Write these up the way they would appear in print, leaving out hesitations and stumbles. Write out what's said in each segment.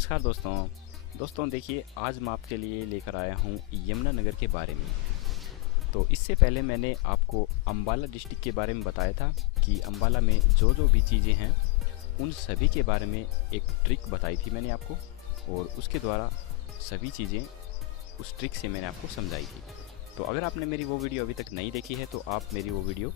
नमस्कार दोस्तों देखिए, आज मैं आपके लिए लेकर आया हूँ यमुनानगर के बारे में। तो इससे पहले मैंने आपको अम्बाला डिस्ट्रिक्ट के बारे में बताया था कि अम्बाला में जो भी चीज़ें हैं उन सभी के बारे में एक ट्रिक बताई थी मैंने आपको, और उसके द्वारा सभी चीज़ें उस ट्रिक से मैंने आपको समझाई थी। तो अगर आपने मेरी वो वीडियो अभी तक नहीं देखी है तो आप मेरी वो वीडियो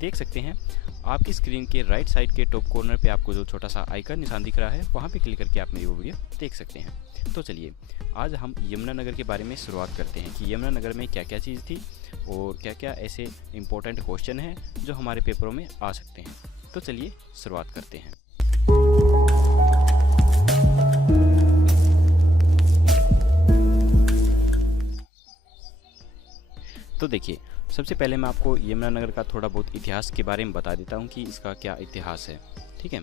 देख सकते हैं। आपकी स्क्रीन के राइट साइड के टॉप कॉर्नर पे आपको जो छोटा सा आइकन निशान दिख रहा है वहाँ पे क्लिक करके आप मेरी वो वीडियो देख सकते हैं। तो चलिए आज हम यमुनानगर के बारे में शुरुआत करते हैं कि यमुनानगर में क्या क्या चीज़ थी और क्या क्या ऐसे इम्पोर्टेंट क्वेश्चन हैं जो हमारे पेपरों में आ सकते हैं। तो चलिए शुरुआत करते हैं। तो देखिए, सबसे पहले मैं आपको यमुनानगर का थोड़ा बहुत इतिहास के बारे में बता देता हूँ कि इसका क्या इतिहास है। ठीक है,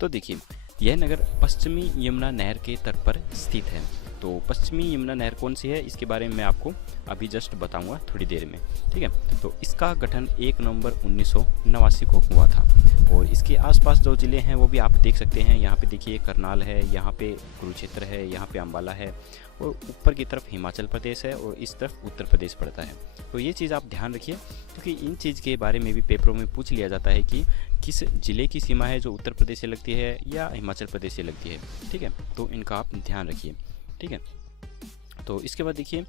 तो देखिए, यह नगर पश्चिमी यमुना नहर के तट पर स्थित है। तो पश्चिमी यमुना नहर कौन सी है इसके बारे में मैं आपको अभी जस्ट बताऊंगा थोड़ी देर में। ठीक है, तो इसका गठन 1 नवंबर 1989 को हुआ था, और इसके आसपास जो ज़िले हैं वो भी आप देख सकते हैं। यहाँ पे देखिए करनाल है, यहाँ पे कुरुक्षेत्र है, यहाँ पे अम्बाला है, और ऊपर की तरफ हिमाचल प्रदेश है और इस तरफ उत्तर प्रदेश पड़ता है। तो ये चीज़ आप ध्यान रखिए, क्योंकि इन चीज़ के बारे में भी पेपरों में पूछ लिया जाता है कि किस ज़िले की सीमा है जो उत्तर प्रदेश से लगती है या हिमाचल प्रदेश से लगती है। ठीक है, तो इनका आप ध्यान रखिए। ठीक है, तो इसके बाद देखिए,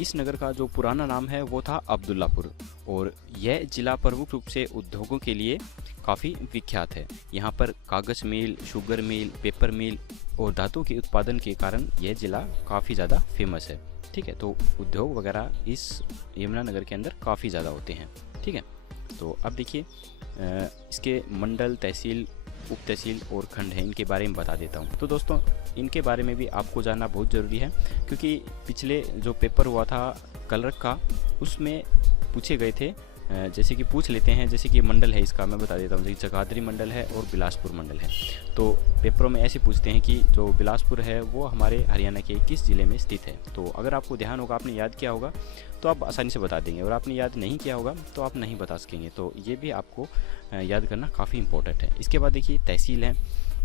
इस नगर का जो पुराना नाम है वो था अब्दुल्लापुर, और यह ज़िला प्रमुख रूप से उद्योगों के लिए काफ़ी विख्यात है। यहाँ पर कागज़ मिल, शुगर मिल, पेपर मिल और धातु के उत्पादन के कारण यह ज़िला काफ़ी ज़्यादा फेमस है। ठीक है, तो उद्योग वगैरह इस यमुनानगर के अंदर काफ़ी ज़्यादा होते हैं। ठीक है, तो अब देखिए, इसके मंडल, तहसील, उप तहसील और खंड है, इनके बारे में बता देता हूँ। तो दोस्तों, इनके बारे में भी आपको जानना बहुत ज़रूरी है, क्योंकि पिछले जो पेपर हुआ था कलरक का उसमें पूछे गए थे। जैसे कि पूछ लेते हैं, जैसे कि मंडल है इसका मैं बता देता हूँ, जैसे जगाधरी मंडल है और बिलासपुर मंडल है। तो पेपरों में ऐसे पूछते हैं कि जो बिलासपुर है वो हमारे हरियाणा के किस ज़िले में स्थित है। तो अगर आपको ध्यान होगा, आपने याद किया होगा तो आप आसानी से बता देंगे, और आपने याद नहीं किया होगा तो आप नहीं बता सकेंगे। तो ये भी आपको याद करना काफ़ी इंपॉर्टेंट है। इसके बाद देखिए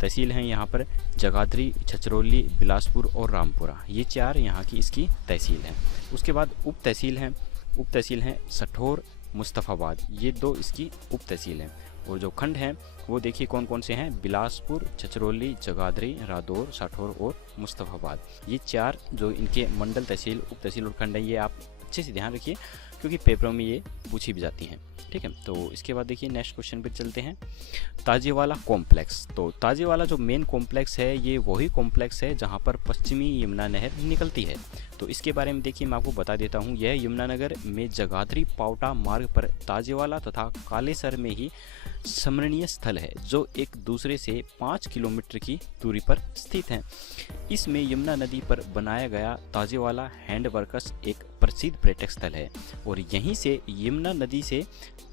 तहसील हैं यहाँ पर जगाधरी, छछरौली, बिलासपुर और रामपुरा, ये 4 यहाँ की इसकी तहसील हैं। उसके बाद उप तहसील हैं सठौर, मुस्तफ़ाबाद, ये 2 इसकी उप तहसील हैं। और जो खंड हैं वो देखिए कौन कौन से हैं, बिलासपुर, छछरौली, जगाधरी, रादौर, सठौर और मुस्तफ़ाबाद, ये 4 जो इनके मंडल, तहसील, उप तहसील और खंड है। ये आप अच्छे से ध्यान रखिए, क्योंकि पेपरों में ये पूछी भी जाती हैं। ठीक है, तो इसके बाद देखिए नेक्स्ट क्वेश्चन पे चलते हैं। ताजेवाला कॉम्प्लेक्स। तो ताजेवाला जो मेन कॉम्प्लेक्स है ये वही कॉम्प्लेक्स है जहाँ पर पश्चिमी यमुना नहर निकलती है। तो इसके बारे में देखिए मैं आपको बता देता हूँ। यह यमुनानगर में जगाधरी पावटा मार्ग पर ताजेवाला तथा कालेसर में ही स्मरणीय स्थल है, जो एक दूसरे से 5 किलोमीटर की दूरी पर स्थित है। इसमें यमुना नदी पर बनाया गया ताजेवाला हैंड वर्कस एक प्रसिद्ध पर्यटक स्थल है, और यहीं से यमुना नदी से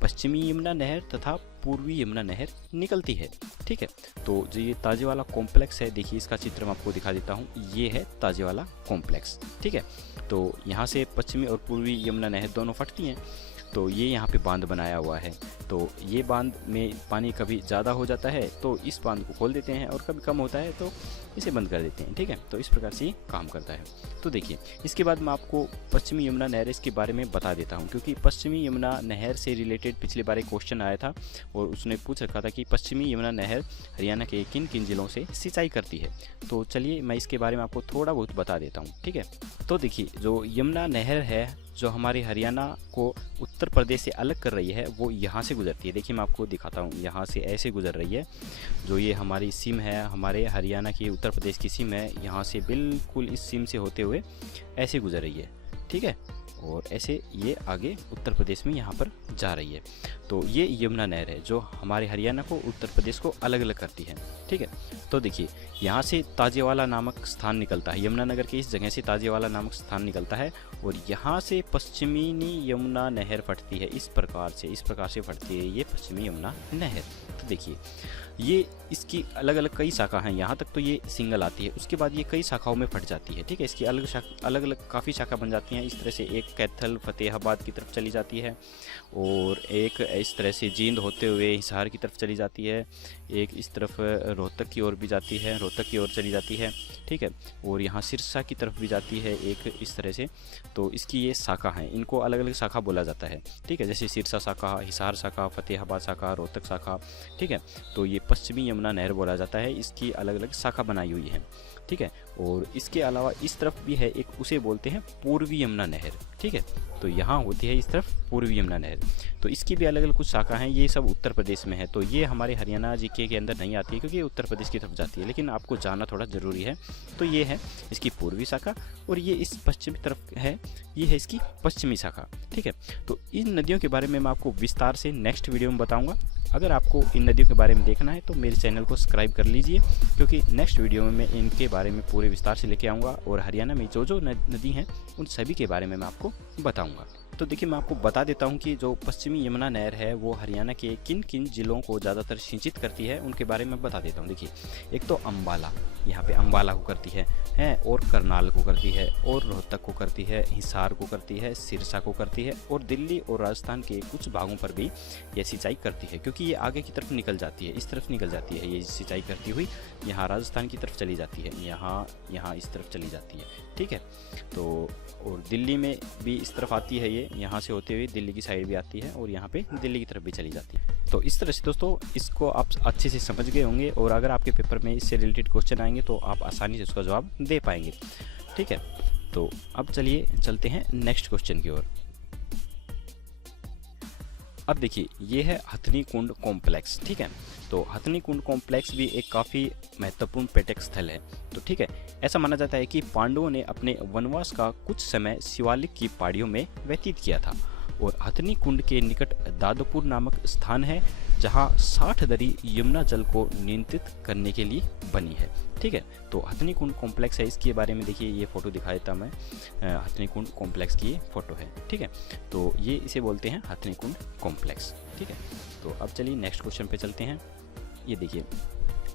पश्चिमी यमुना नहर तथा पूर्वी यमुना नहर निकलती है। ठीक है, तो जो ये ताजेवाला कॉम्प्लेक्स है, देखिए इसका चित्र मैं आपको दिखा देता हूँ। ये है ताजेवाला कॉम्प्लेक्स। ठीक है, तो यहाँ से पश्चिमी और पूर्वी यमुना नहर दोनों फटती हैं। तो ये यहाँ पे बांध बनाया हुआ है। तो ये बांध में पानी कभी ज़्यादा हो जाता है तो इस बांध को खोल देते हैं, और कभी कम होता है तो इसे बंद कर देते हैं। ठीक है, तो इस प्रकार से ये काम करता है। तो देखिए, इसके बाद मैं आपको पश्चिमी यमुना नहर इसके बारे में बता देता हूँ, क्योंकि पश्चिमी यमुना नहर से रिलेटेड पिछले बार एक क्वेश्चन आया था, और उसने पूछ रखा था कि पश्चिमी यमुना नहर हरियाणा के किन किन ज़िलों से सिंचाई करती है। तो चलिए मैं इसके बारे में आपको थोड़ा बहुत बता देता हूँ। ठीक है, तो देखिए, जो यमुना नहर है जो हमारे हरियाणा को उत्तर प्रदेश से अलग कर रही है, वो यहाँ से गुजरती है। देखिए मैं आपको दिखाता हूँ, यहाँ से ऐसे गुजर रही है। जो ये हमारी सीम है, हमारे हरियाणा की उत्तर प्रदेश की सीम है, यहाँ से बिल्कुल इस सीम से होते हुए ऐसे गुजर रही है। ठीक है, और ऐसे ये आगे उत्तर प्रदेश में यहाँ पर जा रही है। तो ये यमुना नहर है जो हमारे हरियाणा को, उत्तर प्रदेश को अलग अलग करती है। ठीक है, तो देखिए यहाँ से ताजेवाला नामक स्थान निकलता है, यमुनानगर के इस जगह से ताजेवाला नामक स्थान निकलता है, और यहाँ से पश्चिमी यमुना नहर फटती है। इस प्रकार से फटती है ये पश्चिमी यमुना नहर। तो देखिए ये इसकी अलग अलग कई शाखा हैं, यहाँ तक तो ये सिंगल आती है, उसके बाद ये कई शाखाओं में फट जाती है। ठीक है, इसकी अलग अलग काफ़ी शाखा बन जाती हैं। इस तरह से एक कैथल फतेहाबाद की तरफ चली जाती है, और एक इस तरह से जींद होते हुए हिसार की तरफ चली जाती है, एक इस तरफ रोहतक की ओर भी जाती है, रोहतक की ओर चली जाती है, ठीक है। और यहाँ सिरसा की तरफ भी जाती है एक इस तरह से। तो इसकी ये शाखा हैं, इनको अलग अलग शाखा बोला जाता है, ठीक है। जैसे सिरसा शाखा, हिसार शाखा, फतेहाबाद शाखा, रोहतक शाखा, ठीक है। तो ये पश्चिमी यमुना नहर बोला जाता है, इसकी अलग अलग शाखा बनाई हुई है, ठीक है। और इसके अलावा इस तरफ भी है एक, उसे बोलते हैं पूर्वी यमुना नहर, ठीक है। तो यहाँ होती है इस तरफ पूर्वी यमुना नहर, तो इसकी भी अलग अलग कुछ शाखा हैं। ये सब उत्तर प्रदेश में है, तो ये हमारे हरियाणा जीके के अंदर नहीं आती है क्योंकि ये उत्तर प्रदेश की तरफ जाती है, लेकिन आपको जानना थोड़ा ज़रूरी है। तो ये है इसकी पूर्वी शाखा, और ये इस पश्चिमी तरफ है, ये है इसकी पश्चिमी शाखा, ठीक है। तो इन नदियों के बारे में मैं आपको विस्तार से नेक्स्ट वीडियो में बताऊँगा। अगर आपको इन नदियों के बारे में देखना है तो मेरे चैनल को सब्सक्राइब कर लीजिए, क्योंकि नेक्स्ट वीडियो में मैं इनके बारे में पूरे विस्तार से लेके आऊँगा, और हरियाणा में जो जो नदी हैं उन सभी के बारे में मैं आपको बताऊँगा। तो देखिए, मैं आपको बता देता हूँ कि जो पश्चिमी यमुना नहर है वो हरियाणा के किन किन ज़िलों को ज़्यादातर सिंचित करती है, उनके बारे में बता देता हूँ। देखिए, एक तो अम्बाला, यहाँ पे अम्बाला को करती है, और करनाल को करती है, और रोहतक को करती है, हिसार को करती है, सिरसा को करती है, और दिल्ली और राजस्थान के कुछ भागों पर भी ये सिंचाई करती है, क्योंकि ये आगे की तरफ निकल जाती है, इस तरफ निकल जाती है ये सिंचाई करती हुई, यहाँ राजस्थान की तरफ चली जाती है, यहाँ इस तरफ चली जाती है, ठीक है। तो और दिल्ली में भी इस तरफ आती है, ये यहाँ से होते हुए दिल्ली की साइड भी आती है, और यहाँ पे दिल्ली की तरफ भी चली जाती है। तो इस तरह से दोस्तों इसको आप अच्छे से समझ गए होंगे, और अगर आपके पेपर में इससे रिलेटेड क्वेश्चन आएंगे तो आप आसानी से उसका जवाब दे पाएंगे, ठीक है। तो अब चलिए चलते हैं नेक्स्ट क्वेश्चन की ओर। अब देखिए, ये है हथनी कुंड कॉम्प्लेक्स, ठीक है। तो हथनी कुंड कॉम्प्लेक्स भी एक काफ़ी महत्वपूर्ण पर्यटक स्थल है, तो ठीक है। ऐसा माना जाता है कि पांडवों ने अपने वनवास का कुछ समय शिवालिक की पहाड़ियों में व्यतीत किया था, और हथनी कुंड के निकट दादोपुर नामक स्थान है जहां 60 दरी यमुना जल को नियंत्रित करने के लिए बनी है, ठीक है। तो हथनी कुंड कॉम्प्लेक्स है, इसके बारे में देखिए, ये फोटो दिखा देता मैं, हथनी कुंड कॉम्प्लेक्स की ये फोटो है, ठीक है। तो ये इसे बोलते हैं हथनी कुंड कॉम्प्लेक्स, ठीक है। तो अब चलिए नेक्स्ट क्वेश्चन पे चलते हैं। ये देखिए,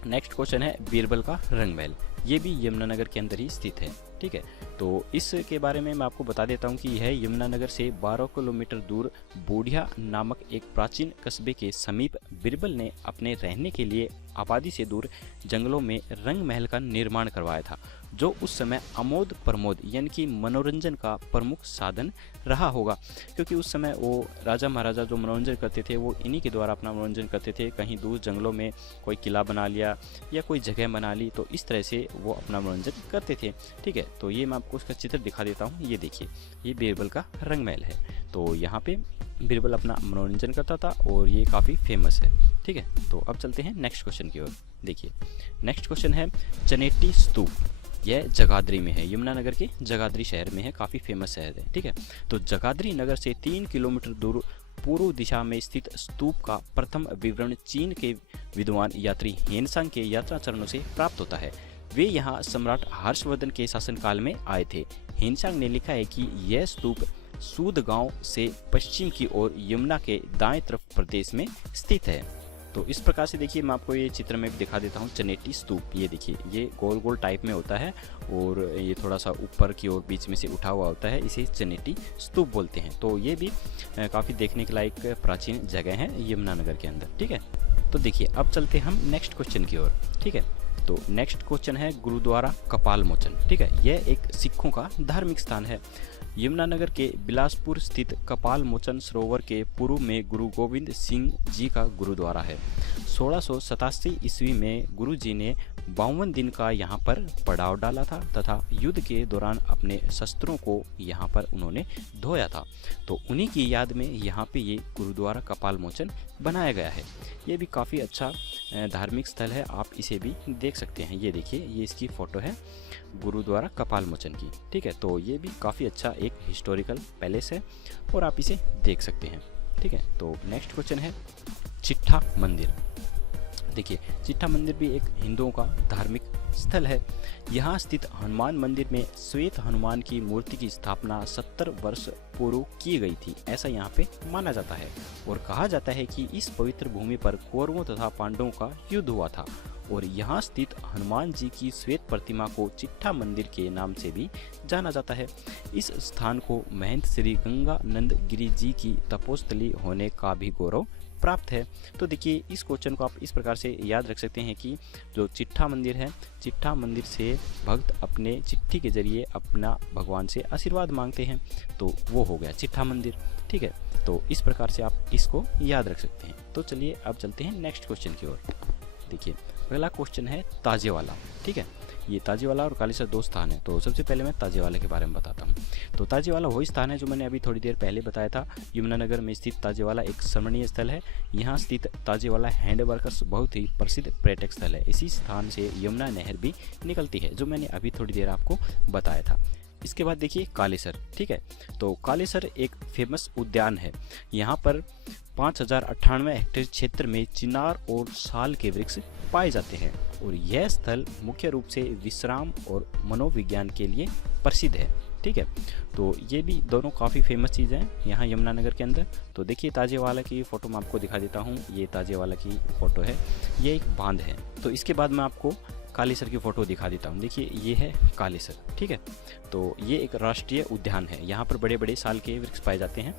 नेक्स्ट क्वेश्चन है बीरबल का रंग महल, ये भी यमुनानगर के अंदर ही स्थित है, ठीक है। तो इसके बारे में मैं आपको बता देता हूँ कि यह यमुनानगर से 12 किलोमीटर दूर बूढ़िया नामक एक प्राचीन कस्बे के समीप बीरबल ने अपने रहने के लिए आबादी से दूर जंगलों में रंग महल का निर्माण करवाया था, जो उस समय आमोद प्रमोद यानी कि मनोरंजन का प्रमुख साधन रहा होगा, क्योंकि उस समय वो राजा महाराजा जो मनोरंजन करते थे वो इन्हीं के द्वारा अपना मनोरंजन करते थे। कहीं दूर जंगलों में कोई किला बना लिया या कोई जगह बना ली, तो इस तरह से वो अपना मनोरंजन करते थे, ठीक है। तो ये मैं आपको उसका चित्र दिखा देता हूँ। ये देखिए, ये बीरबल का रंग महल है। तो यहाँ पे बीरबल अपना मनोरंजन करता था, और ये काफ़ी फेमस है, ठीक है। तो अब चलते हैं नेक्स्ट क्वेश्चन की ओर। देखिए, नेक्स्ट क्वेश्चन है चनेटी स्तूप, यह जगाधरी में है, यमुनानगर के जगाधरी शहर में है, काफ़ी फेमस शहर है, ठीक है। तो जगाधरी नगर से 3 किलोमीटर दूर पूर्व दिशा में स्थित स्तूप का प्रथम विवरण चीन के विद्वान यात्री हेनसांग के यात्रा चरणों से प्राप्त होता है। वे यहाँ सम्राट हर्षवर्धन के शासनकाल में आए थे। हेनसांग ने लिखा है कि यह स्तूप सूद गांव से पश्चिम की ओर यमुना के दाएं तरफ प्रदेश में स्थित है। तो इस प्रकार से देखिए, मैं आपको ये चित्र में भी दिखा देता हूँ चनेटी स्तूप। ये देखिए, ये गोल गोल टाइप में होता है, और ये थोड़ा सा ऊपर की ओर बीच में से उठा हुआ होता है, इसे चनेटी स्तूप बोलते हैं। तो ये भी काफ़ी देखने के लायक प्राचीन जगह है यमुनानगर के अंदर, ठीक है। तो देखिए, अब चलते हम नेक्स्ट क्वेश्चन की ओर, ठीक है। तो नेक्स्ट क्वेश्चन है गुरुद्वारा कपाल मोचन, ठीक है। यह एक सिखों का धार्मिक स्थान है। यमुनानगर के बिलासपुर स्थित कपाल मोचन सरोवर के पूर्व में गुरु गोविंद सिंह जी का गुरुद्वारा है। 1687 ईस्वी में गुरु जी ने 52 दिन का यहाँ पर पड़ाव डाला था, तथा युद्ध के दौरान अपने शस्त्रों को यहाँ पर उन्होंने धोया था। तो उन्हीं की याद में यहाँ पे ये गुरुद्वारा कपाल मोचन बनाया गया है। ये भी काफ़ी अच्छा धार्मिक स्थल है, आप इसे भी देख सकते हैं। ये देखिए, ये इसकी फ़ोटो है गुरुद्वारा कपाल मोचन की, ठीक है। तो ये भी काफ़ी अच्छा एक हिस्टोरिकल पैलेस है, और आप इसे देख सकते हैं, ठीक है। तो नेक्स्ट क्वेश्चन है चिट्ठा मंदिर। देखिए, चिट्ठा मंदिर भी एक हिंदुओं का धार्मिक स्थल है। यहाँ स्थित हनुमान मंदिर में श्वेत हनुमान की मूर्ति की स्थापना 70 वर्ष पूर्व की गई थी, ऐसा यहाँ पे माना जाता है। और कहा जाता है कि इस पवित्र भूमि पर कौरवों तथा पांडवों का युद्ध हुआ था, और यहाँ स्थित हनुमान जी की श्वेत प्रतिमा को चिट्ठा मंदिर के नाम से भी जाना जाता है। इस स्थान को महंत श्री गंगानंद गिरी जी की तपोस्थली होने का भी गौरव प्राप्त है। तो देखिए इस क्वेश्चन को आप इस प्रकार से याद रख सकते हैं कि जो चिट्ठा मंदिर है, चिट्ठा मंदिर से भक्त अपने चिट्ठी के जरिए अपना भगवान से आशीर्वाद मांगते हैं, तो वो हो गया चिट्ठा मंदिर। ठीक है, तो इस प्रकार से आप इसको याद रख सकते हैं। तो चलिए अब चलते हैं नेक्स्ट क्वेश्चन की ओर। देखिए अगला क्वेश्चन है ताजेवाला। ठीक है, ये ताजेवाला और कालीसर दो स्थान है। तो सबसे पहले मैं ताजेवाला के बारे में बताता हूँ। तो ताजेवाला वही स्थान है जो मैंने अभी थोड़ी देर पहले बताया था। यमुनानगर में स्थित ताजेवाला एक स्मरणीय स्थल है। यहाँ स्थित ताजेवाला हैंड वर्कर्स बहुत ही प्रसिद्ध पर्यटक स्थल है। इसी स्थान से यमुना नहर भी निकलती है, जो मैंने अभी थोड़ी देर आपको बताया था। इसके बाद देखिए कालेसर। ठीक है, तो कालेसर एक फेमस उद्यान है। यहाँ पर 5098 हेक्टेयर क्षेत्र में चिनार और साल के वृक्ष पाए जाते हैं और यह स्थल मुख्य रूप से विश्राम और मनोविज्ञान के लिए प्रसिद्ध है। ठीक है, तो ये भी दोनों काफ़ी फेमस चीज़ें हैं यहाँ यमुनानगर के अंदर। तो देखिए ताजेवाला की फ़ोटो मैं आपको दिखा देता हूँ। ये ताजेवाला की फ़ोटो है, ये एक बांध है। तो इसके बाद मैं आपको कालेसर की फ़ोटो दिखा देता हूँ। देखिए ये है कालेसर। ठीक है, तो ये एक राष्ट्रीय उद्यान है। यहाँ पर बड़े बड़े साल के वृक्ष पाए जाते हैं।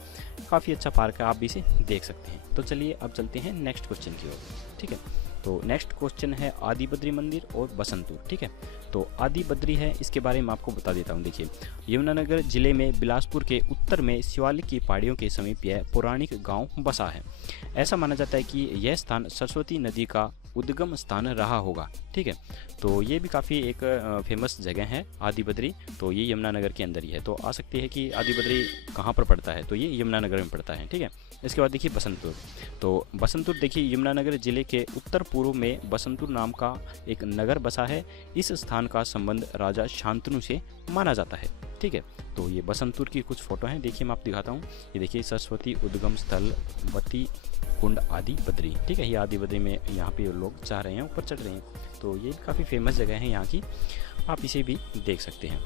काफ़ी अच्छा पार्क है, आप भी इसे देख सकते हैं। तो चलिए अब चलते हैं नेक्स्ट क्वेश्चन की ओर। ठीक है, तो नेक्स्ट क्वेश्चन है आदि बद्री मंदिर और बसंतपुर। ठीक है, तो आदि बद्री है, इसके बारे में आपको बता देता हूँ। देखिए यमुनानगर जिले में बिलासपुर के उत्तर में शिवालिक की पहाड़ियों के समीप यह पौराणिक गांव बसा है। ऐसा माना जाता है कि यह स्थान सरस्वती नदी का उद्गम स्थान रहा होगा। ठीक है, तो ये भी काफ़ी एक फेमस जगह है आदि बद्री। तो ये यमुनानगर के अंदर ही है। तो आ सकती है कि आदि बद्री कहाँ पर पड़ता है, तो ये यमुनानगर में पड़ता है। ठीक है, इसके बाद देखिए बसंतपुर। तो बसंतपुर देखिए यमुनानगर जिले के उत्तर पूर्व में बसंतपुर नाम का एक नगर बसा है। इस स्थान का संबंध राजा शांतनु से माना जाता है। ठीक है, तो ये बसंतपुर की कुछ फोटो हैं, देखिए मैं आपको दिखाता हूँ। ये देखिए सरस्वती उद्गम स्थल वती कुंड आदि बद्री। ठीक है, ये आदि बद्री में यहाँ पे लोग जा रहे हैं, ऊपर चढ़ रहे हैं। तो ये काफ़ी फेमस जगह है यहाँ की, आप इसे भी देख सकते हैं।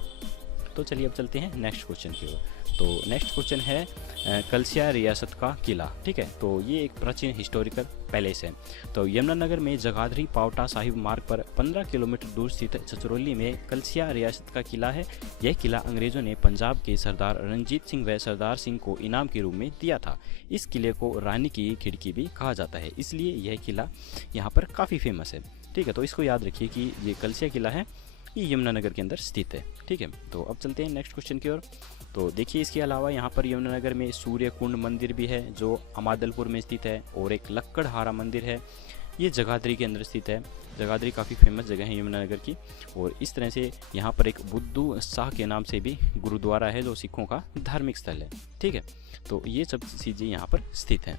तो चलिए अब चलते हैं नेक्स्ट क्वेश्चन की ओर। तो नेक्स्ट क्वेश्चन है कलसिया रियासत का किला। ठीक है, तो ये एक प्राचीन हिस्टोरिकल पैलेस है। तो यमुनानगर में जगाधरी पावटा साहिब मार्ग पर 15 किलोमीटर दूर स्थित छछरौली में कलसिया रियासत का किला है। यह किला अंग्रेजों ने पंजाब के सरदार रणजीत सिंह व सरदार सिंह को इनाम के रूप में दिया था। इस किले को रानी की खिड़की भी कहा जाता है, इसलिए यह किला यहाँ पर काफ़ी फेमस है। ठीक है, तो इसको याद रखिए कि ये कलसिया किला है, ये यमुनानगर के अंदर स्थित है। ठीक है, तो अब चलते हैं नेक्स्ट क्वेश्चन की ओर। तो देखिए इसके अलावा यहाँ पर यमुनानगर में सूर्य कुंड मंदिर भी है जो अमादलपुर में स्थित है, और एक लक्कड़हारा मंदिर है, ये जगाधरी के अंदर स्थित है। जगाधरी काफ़ी फेमस जगह है यमुनानगर की। और इस तरह से यहाँ पर एक बुद्धू शाह के नाम से भी गुरुद्वारा है जो सिखों का धार्मिक स्थल है। ठीक है, तो ये सब चीज़ें यहाँ पर स्थित हैं।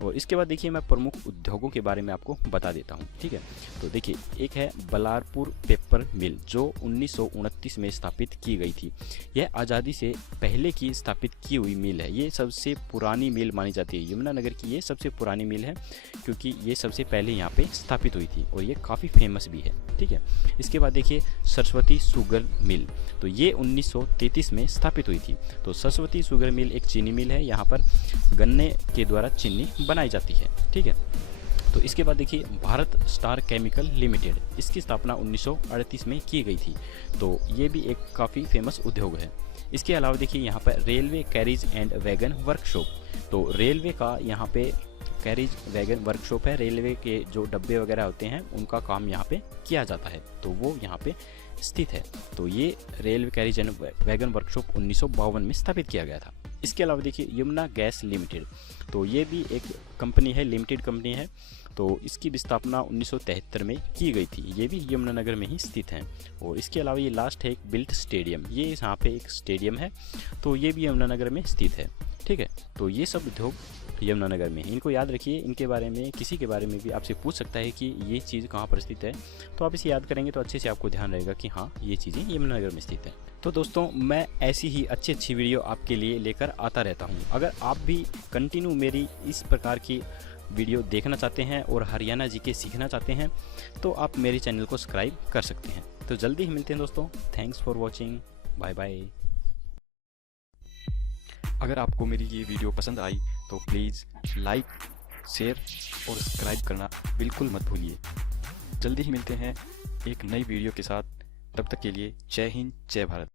और इसके बाद देखिए मैं प्रमुख उद्योगों के बारे में आपको बता देता हूँ। ठीक है, तो देखिए एक है बलारपुर पेपर मिल जो 1929 में स्थापित की गई थी। यह आज़ादी से पहले की स्थापित की हुई मिल है। ये सबसे पुरानी मिल मानी जाती है यमुनानगर की, ये सबसे पुरानी मिल है क्योंकि ये सबसे पहले यहाँ पे स्थापित हुई थी और ये काफ़ी फेमस भी है। ठीक है, इसके बाद देखिए सरस्वती शुगर मिल, तो ये 1933 में स्थापित हुई थी। तो सरस्वती शुगर मिल एक चीनी मिल है, यहाँ पर गन्ने के द्वारा चीनी बनाई जाती है। ठीक है, तो इसके बाद देखिए भारत स्टार केमिकल लिमिटेड, इसकी स्थापना 1938 में की गई थी। तो ये भी एक काफ़ी फेमस उद्योग है। इसके अलावा देखिए यहाँ पर railway carriage and wagon workshop, तो रेलवे का यहाँ पे कैरिज वैगन वर्कशॉप है। रेलवे के जो डब्बे वगैरह होते हैं उनका काम यहाँ पे किया जाता है, तो वो यहाँ पे स्थित है। तो ये railway carriage and wagon workshop 1952 में स्थापित किया गया था। इसके अलावा देखिए यमुना गैस लिमिटेड, तो ये भी एक कंपनी है, लिमिटेड कंपनी है। तो इसकी भी स्थापना 1973 में की गई थी। ये भी यमुनानगर में ही स्थित है। और इसके अलावा ये लास्ट है एक बिल्ट स्टेडियम, ये यहाँ पे एक स्टेडियम है, तो ये भी यमुनानगर में स्थित है। ठीक है, तो ये सब उद्योग यमुनानगर में, इनको याद रखिए। इनके बारे में किसी के बारे में भी आपसे पूछ सकता है कि ये चीज़ कहाँ पर स्थित है, तो आप इसे याद करेंगे तो अच्छे से आपको ध्यान रहेगा कि हाँ ये चीज़ें यमुनानगर में स्थित है। तो दोस्तों मैं ऐसी ही अच्छी वीडियो आपके लिए लेकर आता रहता हूँ। अगर आप भी कंटिन्यू मेरी इस प्रकार की वीडियो देखना चाहते हैं और हरियाणा जीके सीखना चाहते हैं तो आप मेरे चैनल को सब्सक्राइब कर सकते हैं। तो जल्दी ही मिलते हैं दोस्तों। Thanks for watching, bye bye. अगर आपको मेरी ये वीडियो पसंद आई तो प्लीज़ लाइक, शेयर और सब्सक्राइब करना बिल्कुल मत भूलिए। जल्दी ही मिलते हैं एक नई वीडियो के साथ। तब तक के लिए जय हिंद, जय भारत।